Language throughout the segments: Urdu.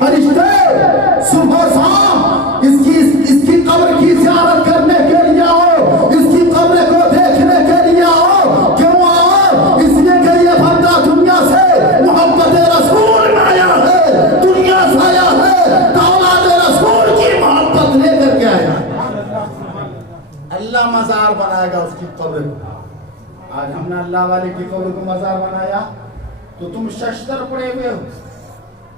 فرشتے صبح شام اس کی قبر کی زیارت کرنے کے لیے آؤ، اس کی قبر کو دیکھنے کے لیے آؤ. کیوں آؤ؟ اس لیے کہ یہ بندہ دنیا سے محبت رسول میں آیا ہے، دنیا سے آیا ہے تو اولاد رسول کی محبت لے کر کے آیا. اللہ مزار بنائے گا اس کی قبر کو. آج ہم نے اللہ والے کی قبر کو مزار بنایا تو تم ششتر پڑے ہوئے ہو.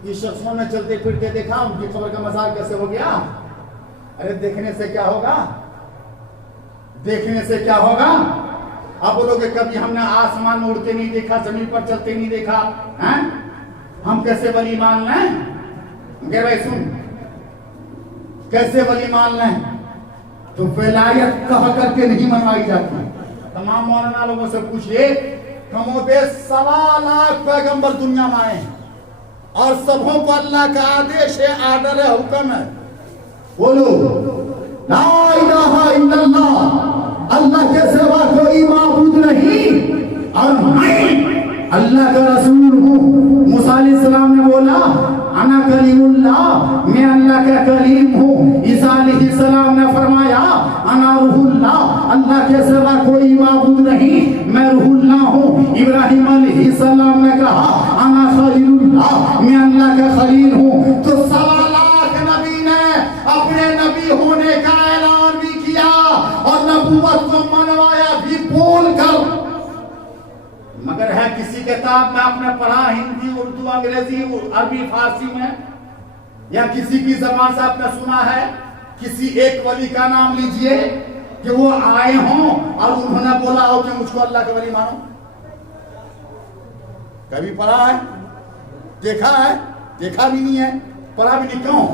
یہ شخصوں نے چلتے پھرتے دیکھا ان کی قبر کا مزار کیسے ہو گیا. ارے دیکھنے سے کیا ہوگا؟ دیکھنے سے کیا ہوگا؟ آپ بولو کہ کبھی ہم نے آسمان میں اڑتے نہیں دیکھا، زمین پر چلتے نہیں دیکھا، ہم کیسے ولی مان لیں؟ کہ بھائی سن، کیسے ولی مان لیں؟ تو ولایت کہا کر کے نہیں منوائی جاتی. تمام مولانا لوگوں سے پوچھئے، کم و بیش 1.25 لاکھ پیغمبر دنیا میں آئے ہیں اور سبوں کو اللہ کا آدیش ہے، آرڈر ہے، حکم ہے. بولو لا الہ الا اللہ، اللہ کے سوا کوئی معبود نہیں اور میں اللہ کا رسول ہوں. موسیٰ علیہ السلام نے بولا انا کلیم اللہ، میں اللہ کا کلیم ہوں. عیسیٰ علیہ السلام نے فرمایا انا روح اللہ، اللہ کے سوا کوئی معبود نہیں، میں روح اللہ ہوں. ابراہیم علیہ السلام نے کہا انا خلیل اللہ، میں اللہ کا خلیل ہوں. تو 1.25 لاکھ نبی نے اپنے نبی ہونے کا اعلان بھی کیا اور نبوت کو منوایا بھی بول کر. مگر ہے کسی کتاب میں آپ نے پڑھا ہندی، اردو، انگریزی، عربی، فارسی میں، یا کسی کی زبان سے آپ نے سنا ہے کسی ایک ولی کا نام لیجئے کہ وہ آئے ہوں اور انہوں نے بولا ہو کہ مجھ کو اللہ کے ولی مانو؟ کبھی پڑھا ہے؟ دیکھا ہے؟ دیکھا بھی نہیں ہے، پڑھا بھی نہیں. کیوں؟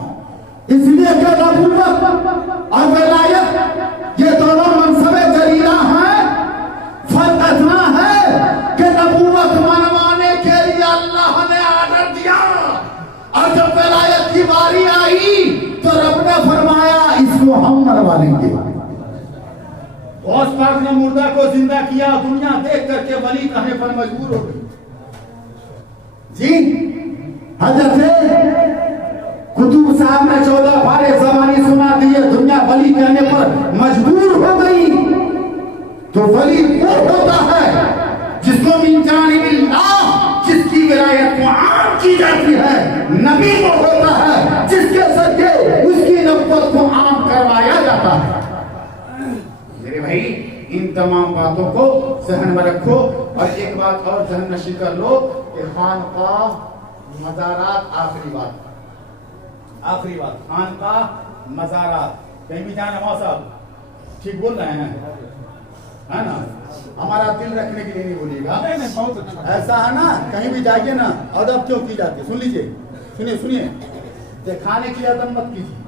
اس لیے کہ نبوت اور ولایت یہ دونوں منصب جلیلہ ہیں. فرق اتنا ہے کہ نبوت منوانے کے لیے اللہ نے آرڈر دیا اور جب ولایت کی باری آئی تو رب نے فرمایا اس کو ہم منوا لیں گے. غوث پاک نے مردہ کو زندہ کیا، دنیا دیکھ کر کے ولی کہنے پر مجبور ہو گئی. جی حضرت قطب صاحب نے 14 پارے زبانی سنا دیے، دنیا ولی کہنے پر مجبور ہو گئی. تو ولی وہ ہوتا ہے جس کو من جانب اللہ، جس کی ولایت کو عام کی جاتی ہے. نبی وہ ہوتا ہے جس کے ذریعے اس کی نبوت کو عام کروایا جاتا ہے. میرے بھائی ان تمام باتوں کو ذہن میں رکھو. اور ایک بات اور ذہن نشی کر لو کہ خانقاہ، مزارات، آخری بات خانقاہ، مزارات. کہیں بھی جانا ماں صاحب ٹھیک بول رہے ہیں ہے نا؟ ہمارا دل رکھنے کے لیے نہیں بولیے گا. ایسا ہے نا، کہیں بھی جائیے نا ادب کیوں کی جاتی ہے. سن لیجیے، سنیے. دکھانے کی ادب مت کیجیے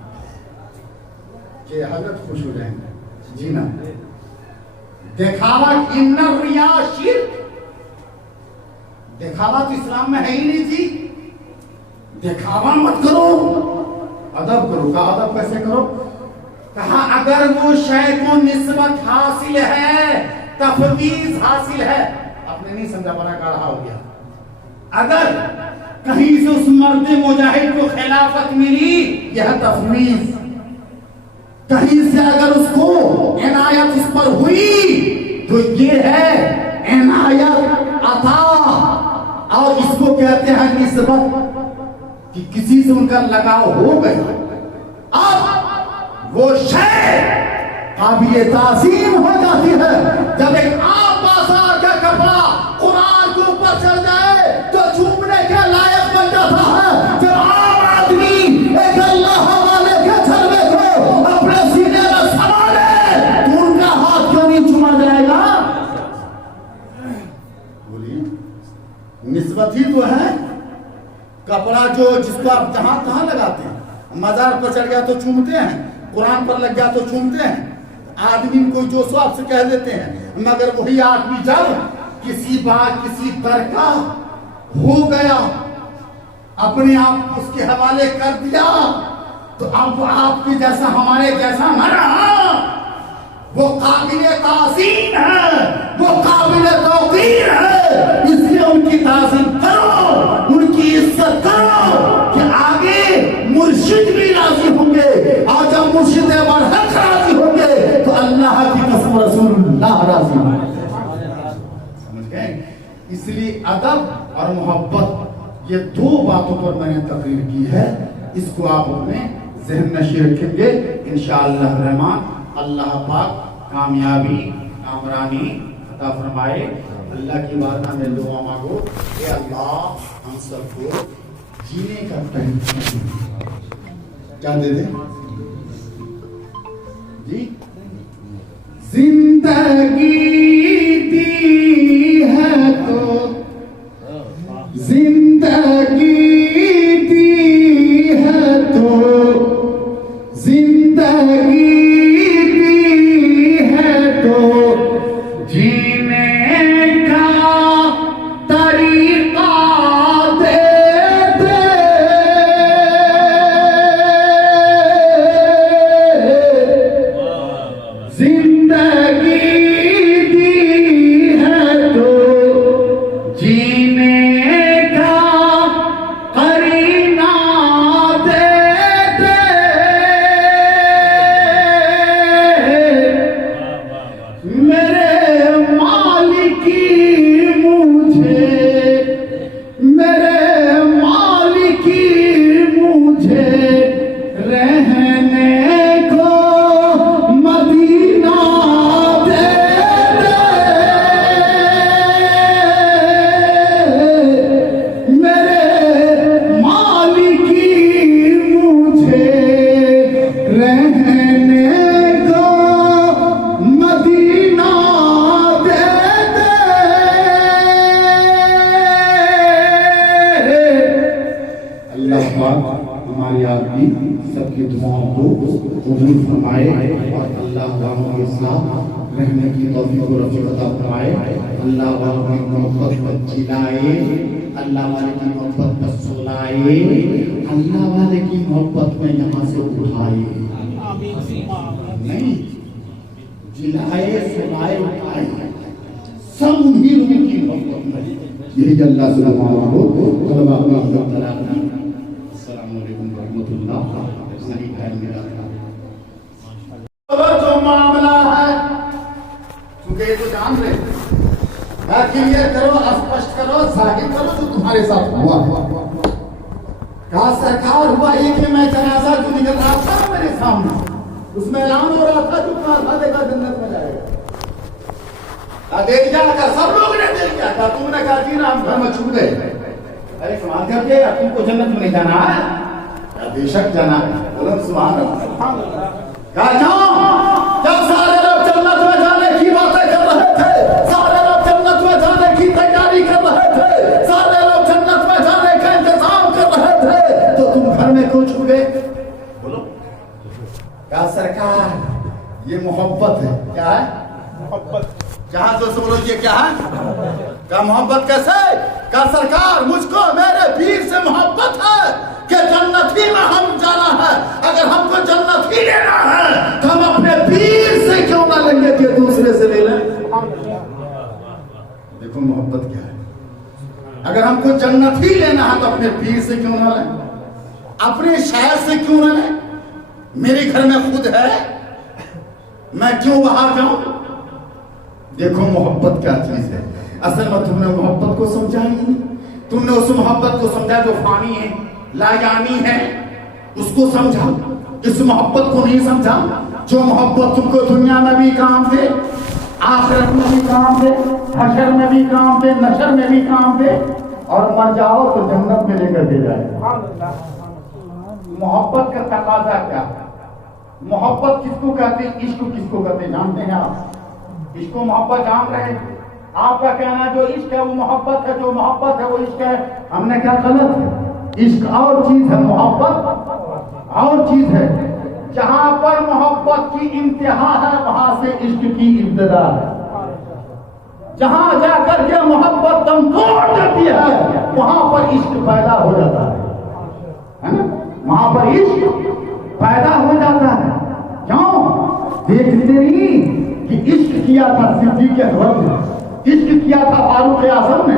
کہ حضرت خوش ہو جائیں گے. جی نا، دکھاوا ان الریا شرک، دکھاوا تو اسلام میں ہے ہی نہیں. جی دکھاوا مت کرو، ادب کرو. کہا ادب کیسے کرو؟ کہا اگر وہ شے کو نسبت حاصل ہے، تفویض حاصل ہے. آپ نے نہیں سمجھا، بڑا کہا رہا ہو گیا. اگر کہیں سے اس مرد مجاہد کو خلافت ملی، یہ تفویض. کہیں سے اگر اس کو عنایت اس پر ہوئی تو یہ ہے عنایت، عطا. اور اس کو کہتے ہیں نسبت، کہ کسی سے ان کا لگاؤ ہو گیا. اب وہ شے قابل تعظیم ہو جاتی ہے جب ایک عام بازار کا کپڑا قرآن کے اوپر چل جائے تو جھومنے کے لائق بن جاتا ہے. جب عام آدمی ایک اللہ والے کے جھلوے کو اپنے سینے میں سنبھالے تو ان کا ہاتھ کیوں نہیں چوما جائے گا؟ بولیے، نسبت ہی تو ہے. کپڑا جو جس کو آپ جہاں تہاں لگاتے ہیں، مزار پر چڑھ گیا تو چومتے ہیں، قرآن پر لگ گیا تو چومتے ہیں. آدمی کو جو سو آپ سے کہہ دیتے ہیں. مگر وہی آدمی جب کسی بات، کسی درکا ہو گیا، اپنے آپ اس کے حوالے کر دیا، تو اب آپ کے جیسا، ہمارے جیسا نہ رہا. وہ قابل تعظیم ہے، وہ قابل توقیر ہے. اس لیے ان کی تعظیم کرو، ان کی عزت کرو کہ آگے اس لیے ادب اور محبت یہ دو باتوں پر میں نے تقریر کی ہے، اس کو آپ اپنے ذہن نشی رکھیں گے انشاءاللہ الرحمن۔ اللہ پاک کامیابی کامرانی عطا فرمائے۔ اللہ کی بارگاہ میں دعا مانگو کہ اللہ ہم سب کو جینے کا طریقہ کیا دے دے جی؟ زندگی دی ہے تو زندگی دی ہے تو زندگی دی ہے تو جینے کا طریقہ دے دے، زندگی دی ہے تو جینے کا قرینہ دے دے، میرے مالکی مجھے میرے مالکی مجھے رہنے کو مدینہ دے دے، میرے مالکی مجھے رہنے کو مدینہ دے دے۔ اللہ پاک ہماری آپ کی سب کی دعاؤں کو قبول فرمائے اور اللہ والوں کے ساتھ رہنے کی توفیق و رفیق عطا فرمائے۔ اللہ والوں کی محبت پر جلائے، اللہ والے کی محبت پر سلائے، اللہ والے کی محبت میں یہاں سے اٹھائے، نہیں جلائے سلائے اٹھائے، سب انہی کی محبت میں۔ یہی اللہ سے دعا کو طلباء کو اللہ تعالیٰ کی۔ السلام علیکم ورحمۃ اللہ۔ صحیح ہے میرا جو معاملہ ہے، چونکہ یہ تو جان رہے کلیئر کرو، اسپشٹ کرو، ظاہر کرو جو تمہارے ساتھ ہوا۔ کہا سرکار ہوا یہ کہ میں جنازہ جو نکل رہا تھا میرے سامنے، اس میں اعلان ہو رہا تھا جو کہا تھا دیکھا جنت میں جائے گا، دیکھ جا کر سب لوگ نے دیکھ کیا تھا، تم نے کہا جی نا ہم گھر میں چھوٹ گئے۔ ارے سماج کر کے تم کو جنت میں نہیں جانا ہے؟ بے شک جانا ہے، بولو سبحان اللہ۔ کہا جاؤ، جب سارے لوگ جنت میں جانے کی باتیں کر رہے تھے، سارے لوگ جنت میں جانے کی تیاری کر رہے تھے، سارے لوگ جنت میں جانے کا انتظام کر رہے تھے، تو تم گھر میں کیوں چھوٹ گئے؟ بولو۔ کہا سرکار یہ محبت ہے۔ کیا ہے؟ محبت۔ جہاں جو بولو یہ کیا ہے؟ کہا محبت کیسے؟ کہا سرکار مجھ کو میرے پیر سے محبت ہے کہ جنت ہی میں ہم جانا ہے، اگر ہم کو جنت ہی لینا ہے تو ہم اپنے پیر سے کیوں نہ لیں گے کہ دوسرے سے لے لیں؟ دیکھو محبت کیا ہے۔ اگر ہم کو جنت ہی لینا ہے تو اپنے پیر سے کیوں نہ لیں، اپنے شہر سے کیوں نہ لیں؟ میرے گھر میں خود ہے، میں کیوں باہر جاؤں؟ دیکھو محبت کیا چیز ہے۔ اصل میں تم نے محبت کو سمجھا ہی نہیں، تم نے اس محبت کو سمجھا جو فانی ہے، لا یعنی ہے، اس کو سمجھا، اس محبت کو نہیں سمجھا جو محبت تم کو دنیا میں بھی کام دے، آخرت میں بھی کام دے، حشر میں بھی کام دے، نشر میں بھی کام دے، اور مر جاؤ تو جنت میں لے کر دے جائے۔ محبت کا تقاضا کیا ہے؟ محبت کس کو کہتے ہیں؟ عشق کس کو کہتے ہیں جانتے ہیں آپ؟ عشق و محبت جان رہے ہیں؟ آپ کا کہنا جو عشق ہے وہ محبت ہے، جو محبت ہے وہ عشق ہے، ہم نے کیا غلط ہے؟ عشق اور چیز ہے، محبت اور چیز ہے۔ جہاں پر محبت کی انتہا ہے وہاں سے عشق کی ابتدا ہے، جہاں جا کر کے محبت دم توڑ دیتی ہے وہاں پر عشق پیدا ہو جاتا ہے نا، وہاں پر عشق پیدا ہو جاتا ہے۔ کیوں؟ دیکھتے نہیں کہ عشق کیا تھا صدیق اکبر نے، عشق کیا تھا فاروق اعظم نے،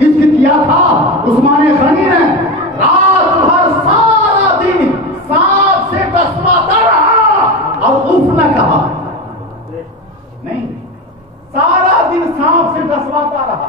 عشق کیا تھا عثمان غنی نے، رات بھر سارا دن سانپ سے ٹسواتا رہا اور اف نہ کہا، نہیں سارا دن سانپ سے ٹسواتا رہا،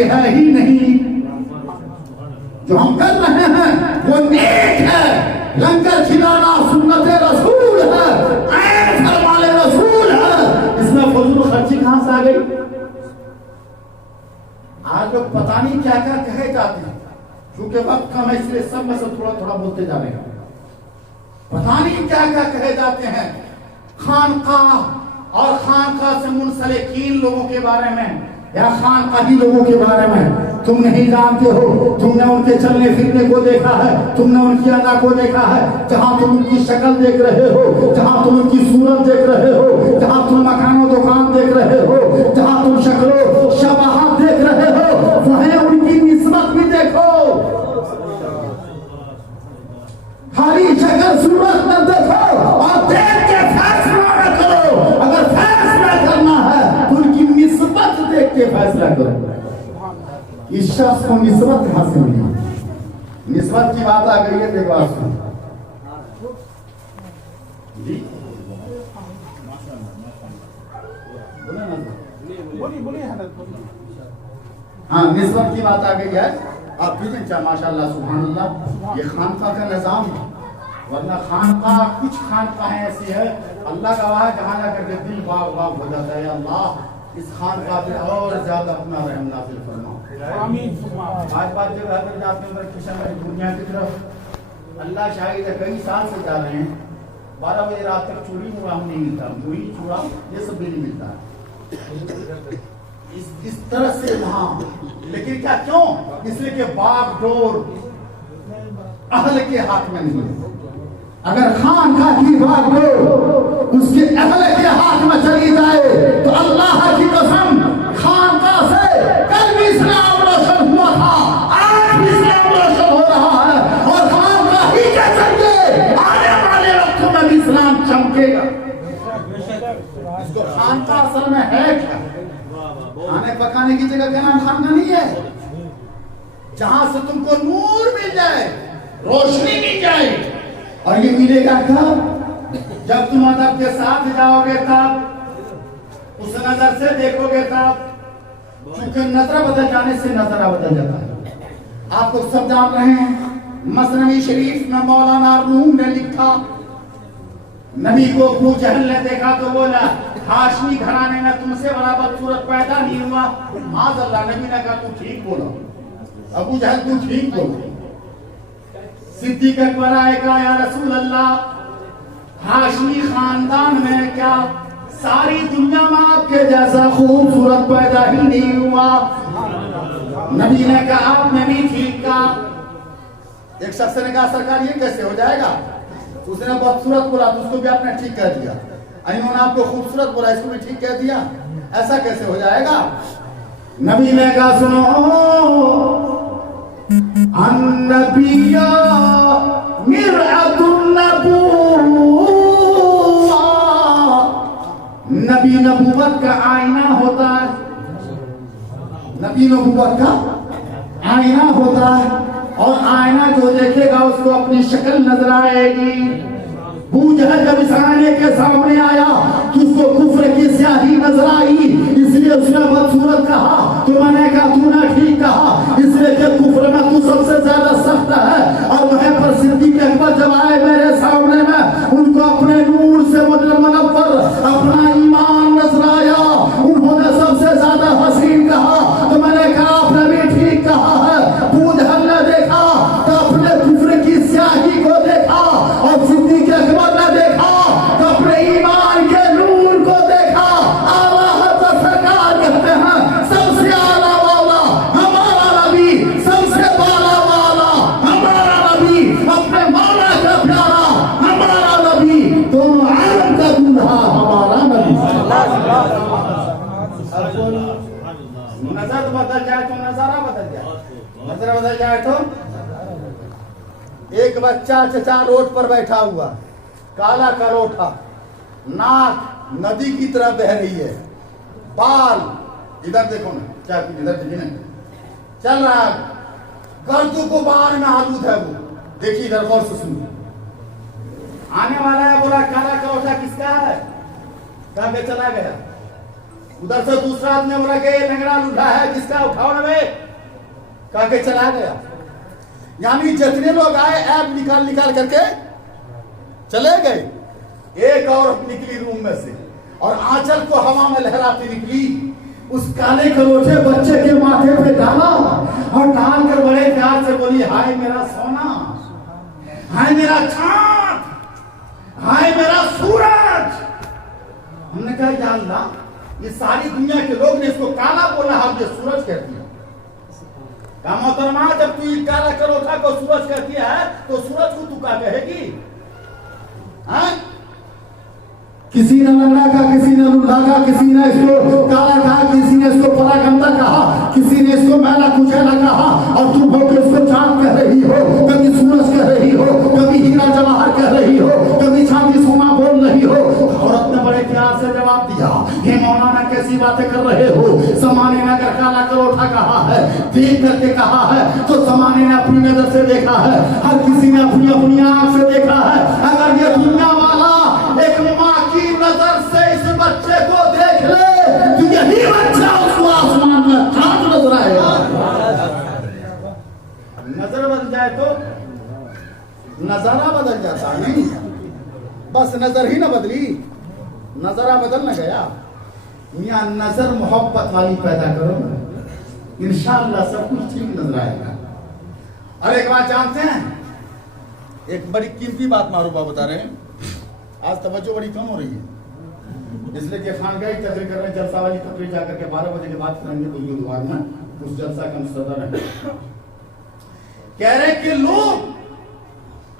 کوئی ہے ہی نہیں. جو ہم کر رہے ہیں وہ نیک ہے. لنگر کھلانا سنت رسول ہے, عین فرمان رسول ہے. اس میں فضول خرچی کہاں سے آ گئی؟ آج لوگ پتہ نہیں کیا کیا کہے جاتے ہیں. کیونکہ وقت کم ہے اس لیے سب میں سے تھوڑا تھوڑا بولتے جا رہے ہیں. پتہ نہیں کیا کیا کہے جاتے ہیں خانقاہ اور خانقاہ سے منسلکین لوگوں کے بارے میں یا خانقاہی لوگوں کے بارے میں. تم نہیں جانتے ہو, تم نے ان کے چلنے پھرنے کو دیکھا ہے, تم نے ان کی ادا کو دیکھا ہے. جہاں تم ان کی شکل دیکھ رہے ہو, جہاں تم ان کی صورت دیکھ رہے ہو, جہاں تم مکان و دکان دیکھ رہے ہو, جہاں تم شکل و شباہت دیکھ رہے ہو, وہیں ان کی نسبت بھی دیکھو. خالی شکل صورت نہ دیکھو اور دیکھ کے فیصلہ نہ کرو. اگر فیصلہ کرنا ہے تو ان کی نسبت دیکھ کے فیصلہ کرو. اس شخص کو نسبت کہاں سے ملی؟ نسبت کی بات آ گئی ہے. دیکھو آپ سن جی ہاں, نسبت کی بات آ گئی ہے. آپ بھی دیکھیں ماشاء اللہ سبحان اللہ, یہ خانقاہ کا نظام ہے. ورنہ خانقاہ کچھ خانقاہیں ایسی ہے اللہ گواہ ہے جہاں جا کر کے دل باغ باغ ہو جاتا ہے. اللہ اس خانقاہ پہ اور زیادہ اپنا رحم نازل فرما. آج بات جب حضرت جاتے ہیں کشن میں دنیا کی طرف اللہ شاہد ہے کئی سال سے جا رہے ہیں. 12 بجے رات تک چوڑی چوڑا ہم نہیں ملتا, چوڑی چوڑا یہ سب بھی نہیں ملتا ہے اس طرح سے وہاں. لیکن کیا کیوں؟ اس لیے کہ باغ ڈور اہل کے ہاتھ میں نہیں ہے. اگر خانقاہ کی باغ ڈور اس کے اہل کے ہاتھ میں چلی جائے تو اللہ کی قسم خانقاہ سے کل بھی اسلام روشن ہوا تھا, آج بھی اسلام روشن ہو رہا ہے, اور خانقاہ ہی کے ذریعے آنے والے وقتوں میں بھی اسلام چمکے گا. اس کو خانقاہ اصل میں ہے کیا؟ کھانے پکانے کی جگہ کا نام خانقاہ نہیں ہے. جہاں سے تم کو نور مل جائے, روشنی مل جائے. اور یہ ملے گا کب؟ جب تم ادب کے ساتھ جاؤ گے تب, اس نظر سے دیکھو گے تب. چونکہ نظر بدل جانے سے نظرہ بدل جاتا ہے. آپ لوگ سب جان رہے ہیں مثنوی شریف میں مولانا روم نے لکھا, نبی کو ابو جہل نے دیکھا تو بولا ہاشمی گھرانے میں تم سے بڑا بدصورت پیدا نہیں ہوا. معاذ اللہ, نبی نے کہا تو ٹھیک بولا, ابو جہل تو ٹھیک بولا. صدیق اکبر آئے کہا یا رسول اللہ ہاشمی خاندان میں کیا ساری دنیا میں آپ کے جیسا خوبصورت پیدا ہی نہیں ہوا. نبی نے کہا آپ نے بھی ٹھیک کہا. ایک شخص نے کہا سرکار یہ کیسے ہو جائے گا؟ اس نے بدصورت بولا تو اس کو بھی آپ نے ٹھیک کہہ دیا. انہوں نے آپ کو خوبصورت بولا, اس کو بھی ٹھیک کہہ دیا. ایسا کیسے ہو جائے گا؟ نبی نے کہا سنو, النبی مرآۃ النبوہ, نبی نبوت کا آئینہ ہوتا ہے. نبی نبوت کا آئینہ ہوتا ہے, اور آئینہ جو دیکھے گا اس کو اپنی شکل نظر آئے گی. ابو جہل جب اس آئینے کے سامنے آیا تو اس کو کفر کی سیاہی نظر آئی, اس لیے اس نے بدصورت کہا. تو میں نے کہا تو نے ٹھیک کہا, اس لیے کہ کفر میں تو سب سے زیادہ سخت ہے. اور وہیں پر صدیق اکبر جب آئے میرے سامنے میں, ان کو اپنے نور سے منور اپنا ایمان نظر آیا. انہوں نے سب سے زیادہ حسین کہا. تو میں نے کہا آپ نے بھی ٹھیک کہا ہے. ابو جہل نے دیکھا تو اپنے کفر کی سیاہی کو دیکھا, اور صدیق اکبر نے دیکھا تو اپنے ایمان کے نور کو دیکھا. اعلیٰ حضرت سرکار کہتے ہیں سب سے اعلیٰ والا ہمارا نبی, سب سے بالا والا ہمارا نبی, اپنے مولا کا پیارا ہمارا نبی, دونوں عالم کا دولہا ہمارا نبی. نظر بدل جائے تو نظارہ بدل جائے, نظر بدل جائے تو. ایک بچہ چچا روڈ پر بیٹھا ہوا, کالا کروٹھا, ناک ندی کی طرح بہ رہی ہے, بال ادھر دیکھو نا, کیا ادھر دیکھیں نا, چل رہا ہے, گردوں کو بار میں آلود ہے وہ. دیکھیے ادھر غور سے سنیے. آنے والا ہے, بولا کالا کروٹھا کس کا ہے؟ کہا کہ چلا گیا. ادھر سے دوسرا آدمی بولا کہ یہ لنگڑا لوٹا ہے جس کا اٹھاؤ نہ کہا کے چلا گیا. یعنی جتنے لوگ آئے ایپ نکال کر کے چلے گئے. ایک عورت نکلی روم میں سے اور آنچل کو ہوا میں لہراتی نکلی, اس کالے کروٹے بچے کے ماتھے پہ ڈالا اور ڈال کر بڑے پیار سے بولی, ہائے میرا سونا, ہائے میرا چاند, ہائے میرا سورج. ہم نے کہا یا اللہ, یہ ساری دنیا کے لوگ نے اس کو کالا بولا, ہم یہ سورج کہہ دیا. کہا محترمہ, جب تو یہ کالا کروٹا کو سورج کہتی ہے تو سورج کو تو کیا کہے گی؟ کسی نے لنگڑا کہا, کسی نے لولا کہا, کسی نے اس کو کالا کہا, کسی نے اس کو پراگندہ کہا, کسی نے اس کو میلا کچیلا کہا, اور تم ہو کہ اس کو چاند کہہ رہی ہو, کبھی سورج کہہ رہی ہو, کبھی ہیرا جواہر کہہ رہی ہو, کبھی چاندی سونا بول رہی ہو. عورت نے بڑے پیار سے جواب دیا, یہ مولانا کیسی باتیں کر رہے ہو؟ زمانے نے اگر کالا کروٹا کہا ہے, دیکھ کر کے کہا ہے, تو زمانے نے اپنی نظر سے دیکھا ہے, ہر کسی نے اپنی اپنی آنکھ سے دیکھا ہے. اگر یہ دنیا والا ایک ماں کی نظر سے اس بچے کو دیکھ لے تو یہی بچہ اس کو آسمان میں چاند نظر آئے گا. نظر بدل جائے تو نظارہ بدل جاتا نہیں, بس نظر ہی نہ بدلی, نظرہ بدل نہ گیا. میاں نظر محبت والی پیدا کرو, انشاءاللہ سب کچھ ٹھیک نظر آئے گا. اور ایک بات جانتے ہیں, ایک بڑی قیمتی بات معروفہ بتا رہے ہیں. آج توجہ بڑی کم ہو رہی ہے, اس لیے کہ خانگاہی تقریر کر رہے ہیں, جلسہ والی تقریر جا کر کے 12 بجے کے بعد کریں گے تو یہ دوار میں اس جلسہ کا مصدر ہے. کہہ رہے کہ لوگ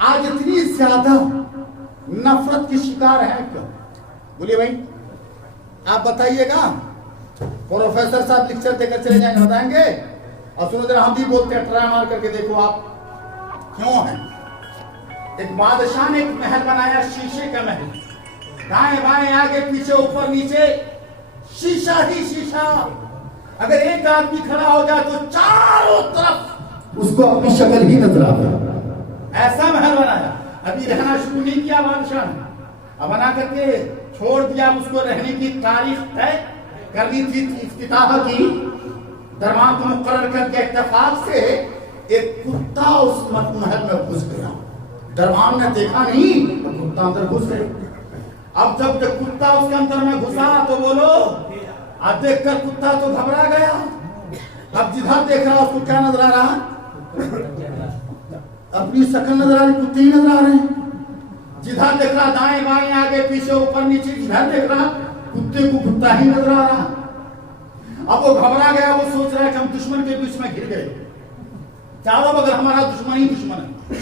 آج اتنی زیادہ نفرت کی شکار ہیں کیوں؟ بولیے بھائی آپ بتائیے گا. پروفیسر صاحب لیکچر دے کر چلے جائیں گے, بتائیں گے, اور سنو ذرا ہم بھی بولتے ہیں, ٹرائی مار کر کے دیکھو آپ کیوں ہیں. ایک بادشاہ نے ایک محل بنایا, شیشے کا محل, دائیں بائیں آگے پیچھے اوپر نیچے شیشہ ہی شیشہ. اگر ایک آدمی کھڑا ہو جائے تو چاروں طرف اس کو اپنی شکل ہی نظر آتا. ایسا محل بنایا. ابھی رہنا شروع نہیں کیا بادشاہ نے, اب بنا کر کے چھوڑ دیا. اس کو رہنے کی تاریخ طے کرنی تھی, افتتاح کی, دربار کو مقرر کر کے اتفاق سے ایک کتا اس محل میں گھس گیا. دربار نے دیکھا نہیں تو کتا اندر گھس گیا. اب جب کتا اس کے اندر میں گھسا تو بولو, اب دیکھ کر کتا تو گھبرا گیا. اب جدھر دیکھ رہا اس کو کیا نظر آ رہا؟ اپنی شکل نظر آ رہی, کتے ہی نظر آ رہے ہیں. جدھر دیکھ رہا دائیں بائیں آگے پیچھے اوپر نیچے, جدھر دیکھ رہا کتے کو کتا ہی نظر آ رہا. اب وہ گھبرا گیا, وہ سوچ رہا ہے کہ ہم دشمن کے بیچ میں گر گئے, چاروں بغیر ہمارا دشمن ہی دشمن ہے.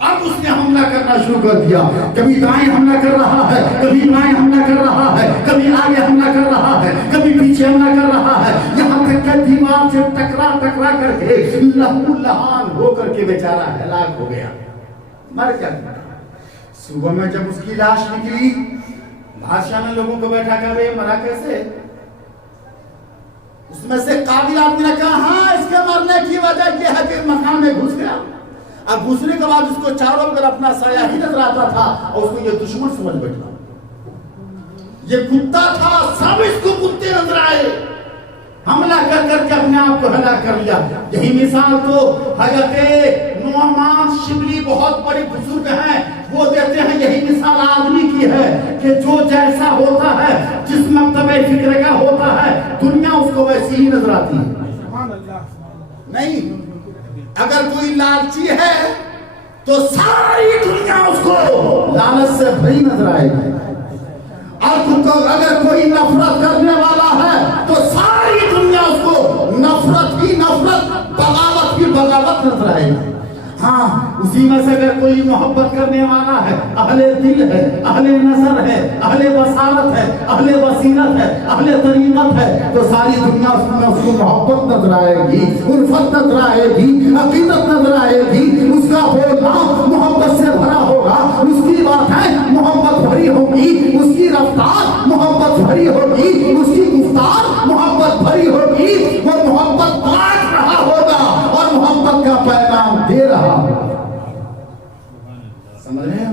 اب اس نے حملہ کرنا شروع کر دیا. کبھی دائیں حملہ کر رہا ہے, کبھی بائیں حملہ کر رہا ہے, کبھی آگے حملہ کر رہا ہے, کبھی پیچھے حملہ کر رہا ہے, یہاں تک کہ دیوار سے ٹکرا کر کے لہو لہان ہو کر کے بیچارہ ہلاک ہو گیا, مر گیا. صبح میں جب اس کی لاش نکلی, بادشاہ نے لوگوں کو بیٹھا کر رہے, مرا کیسے؟ اس میں سے قابل آدمی نے کہا, ہاں اس کے مرنے کی وجہ یہ ہے کہ مکان میں گھس گیا. اب گھسنے کے بعد اس کو چاروں بغیر اپنا سایہ ہی نظر آتا تھا, اور اس کو یہ دشمن سمجھ بیٹھا. یہ کتا تھا, سب اس کو کتے نظر آئے, حملہ کر کے اپنے آپ کو ہلاک کر لیا. یہی مثال تو حضرت نعمان شبلی بہت بڑے بزرگ ہیں, وہ دیتے ہیں. یہی مثال آدمی کی ہے کہ جو جیسا ہوتا ہے, جس مرتبہ فکر کا ہوتا ہے, دنیا اس کو ویسی ہی نظر آتی ہے. نہیں, اگر کوئی لالچی ہے تو ساری دنیا اس کو لالچ سے بھری نظر آئے گی, اور اگر کوئی نفرت کرنے والا ہے تو ساری دنیا اس کو نفرت کی نفرت, بغاوت کی بغاوت نظر آئے گی. ہاں, اسی میں سے اگر کوئی محبت کرنے والا ہے, اہل دل ہے, اہل نظر ہے, اہل بصارت ہے, اہل بصیرت ہے, اہل طریقت ہے, تو ساری دنیا اس کو محبت نظر آئے گی, الفت نظر آئے گی, عقیدت نظر آئے گی. اس کا بولنا محبت سے بھرا ہوگا, اس کی باتیں محبت بھری ہوگی, اس کی رفتار محبت بھری ہوگی, اس کی گفتار محبت بھری ہوگی. وہ محبت بانٹ رہا ہوگا اور محبت کا پیغام دے رہا. سمجھ رہے ہو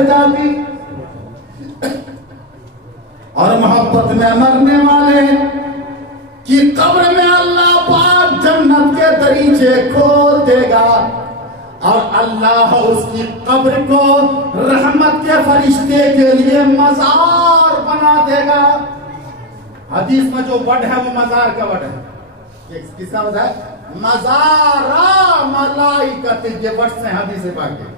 بھر جاتی اور محبت میں مرنے والے کی قبر میں اللہ پاک جنت کے دریچے کھول دے گا اور اللہ اس کی قبر کو رحمت کے فرشتے کے لیے مزار بنا دے گا. حدیث میں جو ورڈ ہے وہ مزار کا ورڈ ہے. کس کا ورڈ ہے؟ مزارا ملائکت. یہ ورڈ سے حدیث پاک ہے.